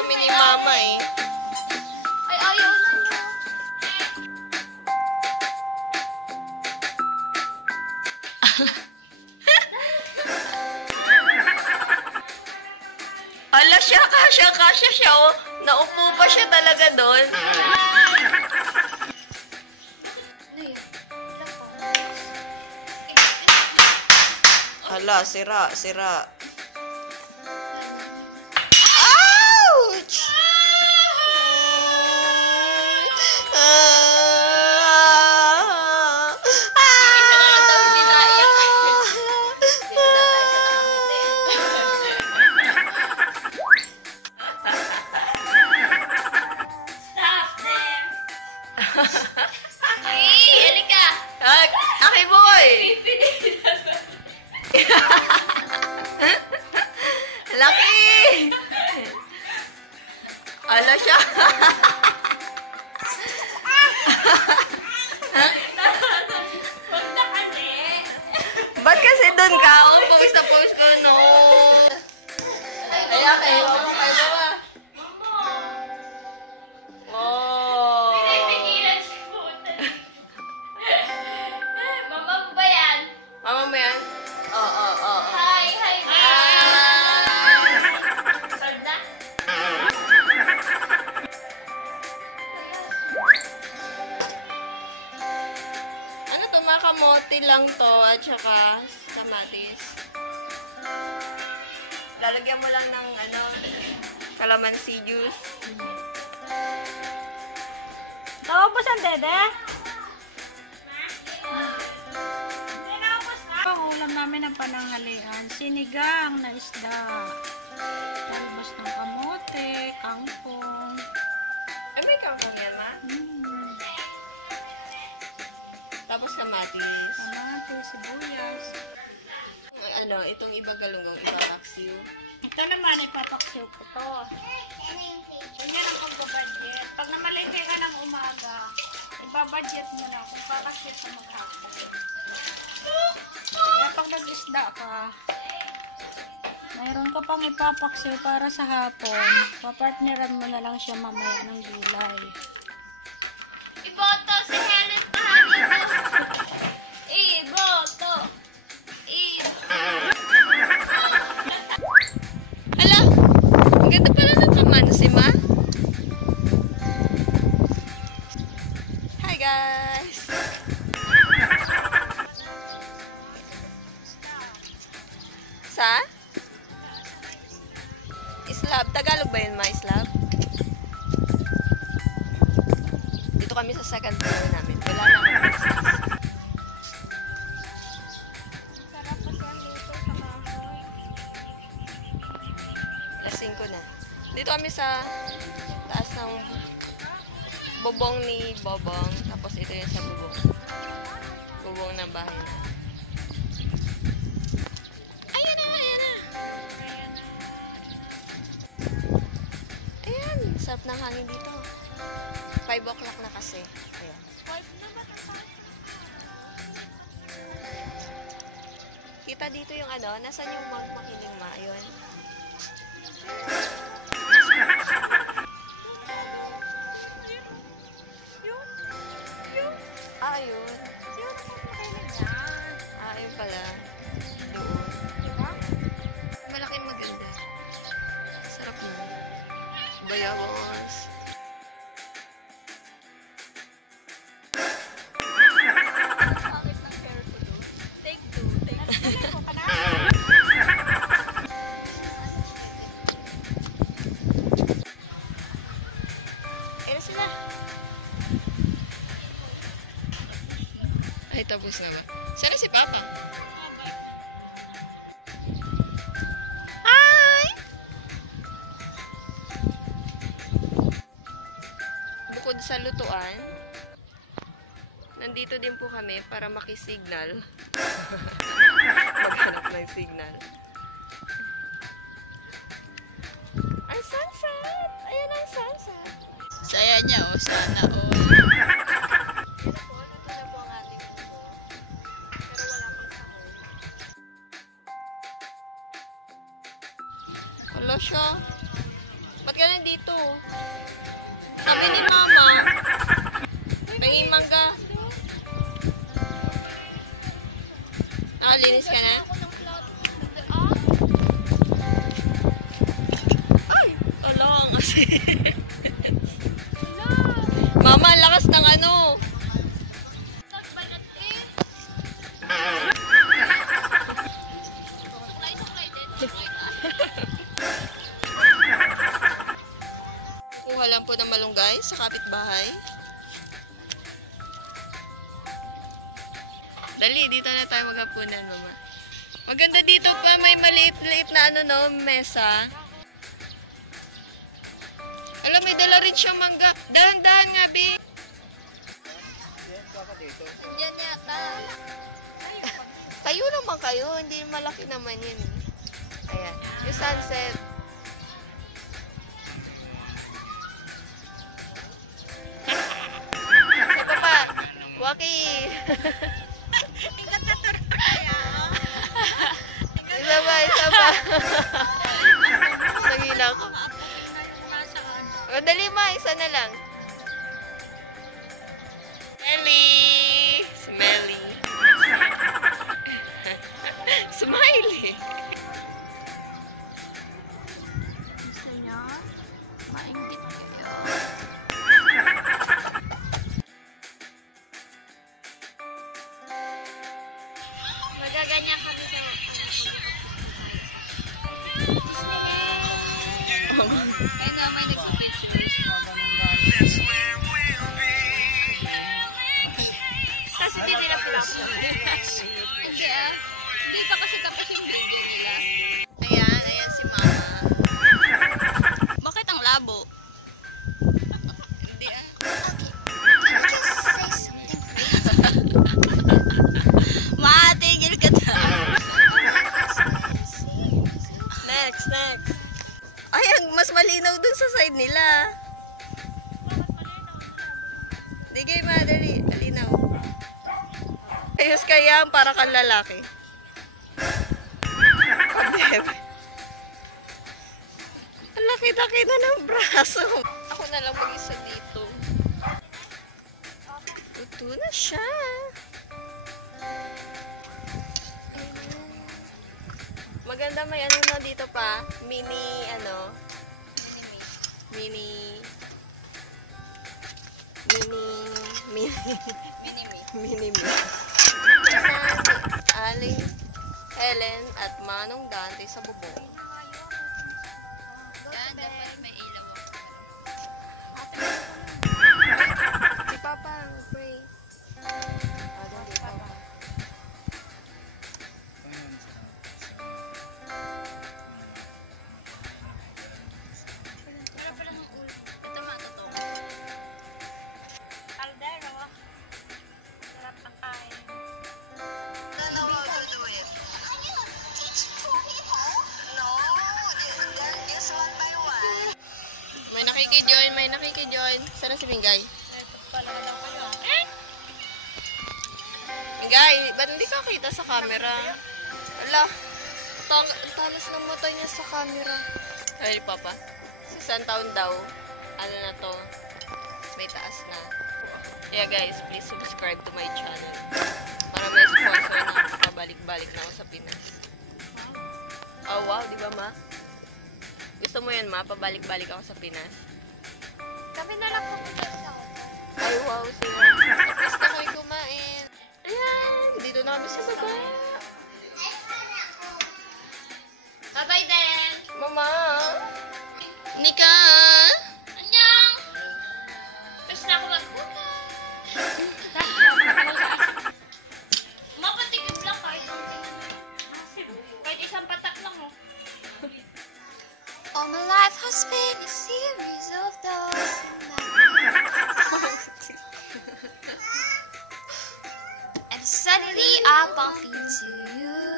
kami ni Mama eh. Ay, ayaw na niya. Ala siya, kasya siya oh. Naupo pa siya talaga doon. Hala, sira. Ouch! Aki boy! Laki! Ala siya! Ba't kasi doon ka? Oh, pawis na pawis ko, no? Ay, Aki, mama kayo ba? Oh! Mama mo ba yan? Mama mo yan? Oo. Hi. Serve na? Ano to, mga kamote lang to at saka kamatis. Lalagyan mo lang ng calamansi juice. Naubos ang dede? Ang ulam namin ng pananghalian, sinigang na isda. Talbos ng kamote, kangkong. Ay, may kangkong yan, ma? Tapos kamatis. Kamate, sibuyas. Itong iba galunggong, iba paksiw. Ito naman, ipapaksiw ko to. Ganyan ang pagbabudget. Pag namalengke ka ng umaga, ibabudget mo na kung papaksiw sa maghapon. Kaya pag nag-isda ka, mayroon ka pang ipapaksiw para sa hapon. Papartneran mo na lang siya mamaya ng gulay. Iboto si Helen Pahanito. Iboto. Hala! Ang ganda pala ng kamansi, ma. Hi, guys! Sa? Islab. Tagalog ba yun, ma? Islab? Dito kami sa second floor namin. Wala na kami business. Sarap kasi ang luto sa kahoy. Lasing ko na. Dito kami sa taas ng bubong ni Bobong. Tapos ito yung sa bubong. Bubong ng bahay na. Ayan na! Ayan! Sarap ng hangin dito. 5 o'clock na kasi. Ayan. Kita dito yung nasan yung makiling ma? Ayun. Ayun. Ayun pala. Doon. Malaking maganda. Sarap mo. Bayabas. Pangit ng hair ko doon. Take 2. Ayun sila. Ay, tapos na ba? Saan si Papa? Hi! Bukod sa lutuan, nandito din po kami para makisignal. Maghanap ng signal. Ay, sunset! Ayan ang sunset. Saya niya, sana all. Ito po, luto na po ang ating luto. Pero wala pang sahog. Wala siya. Ba't ka nandito? Sabi ni Mama. Pahingin mangga. Nakalinis ka na? Ay! Ala, ang asin. Mama, ang lakas ng ano. Kuha lang po ng malunggay sa kapitbahay. Dali, dito na tayo maghapunan, Mama. Maganda dito pa, may maliit-liit na ano no, mesa. Alam, may dala rin siyang mangga. Dahan-dahan nga, Bi. Diyan yata. Kayo naman kayo, hindi malaki naman yun. Ayan, yung sunset. Ito pa, Waki. Isa pa. Nangila ko. O, dali ma, isa na lang. Smelly. Smiley. Gusto niya? Maingit kayo. Magaganyan kami sa Ay na, may nagpa-picture. Kasi hindi nila pula ko. Hindi ah. Hindi pa kasi tapos yung video nila. Ayan si Mama. Bakit ang labo? Hindi ah. Matigil ka na. Next. Ay, mas malinaw dun sa side nila. Di kayo madali. Malinaw. Ayos kaya para kang lalaki. Kabeb. Ang laki-laki na ng braso. Ako na lang mag-isa dito. Luto na siya. Maganda may ano na dito pa. Mini. Mini. Aling Helen at Manong Dante sa bubong. Yan, dapat may ilaw ako. Si Papa, pray. Dante, Papa. Pero pala ng ulo. Ito matotoo. Kaldero. Sarap ng kain. May nakikijoin. Sana si Mingay. Ito pala lang kayo. Mingay, ba't hindi ka kita sa camera? Ala, talas ng mata niya sa camera. Ay, Papa. Sa isang taon daw, ano na to, may taas na. Yeah guys, please subscribe to my channel. Para may sponsor na pabalik-balik na ako sa Pinas. Oh wow, di ba ma? Gusto mo yan ma? Pabalik-balik ako sa Pinas? Kami na lang pupunta sa Ay wow, sila. Tapos na kayo kumain. Ayan, dito na kami sa baba. Bye-bye then! Mama! Nika! Annyeong! Tapos na ako magbuka. Mapatigib lang kahit kahit isang patak lang oh. all my life has been a series of those. And suddenly I bump into you.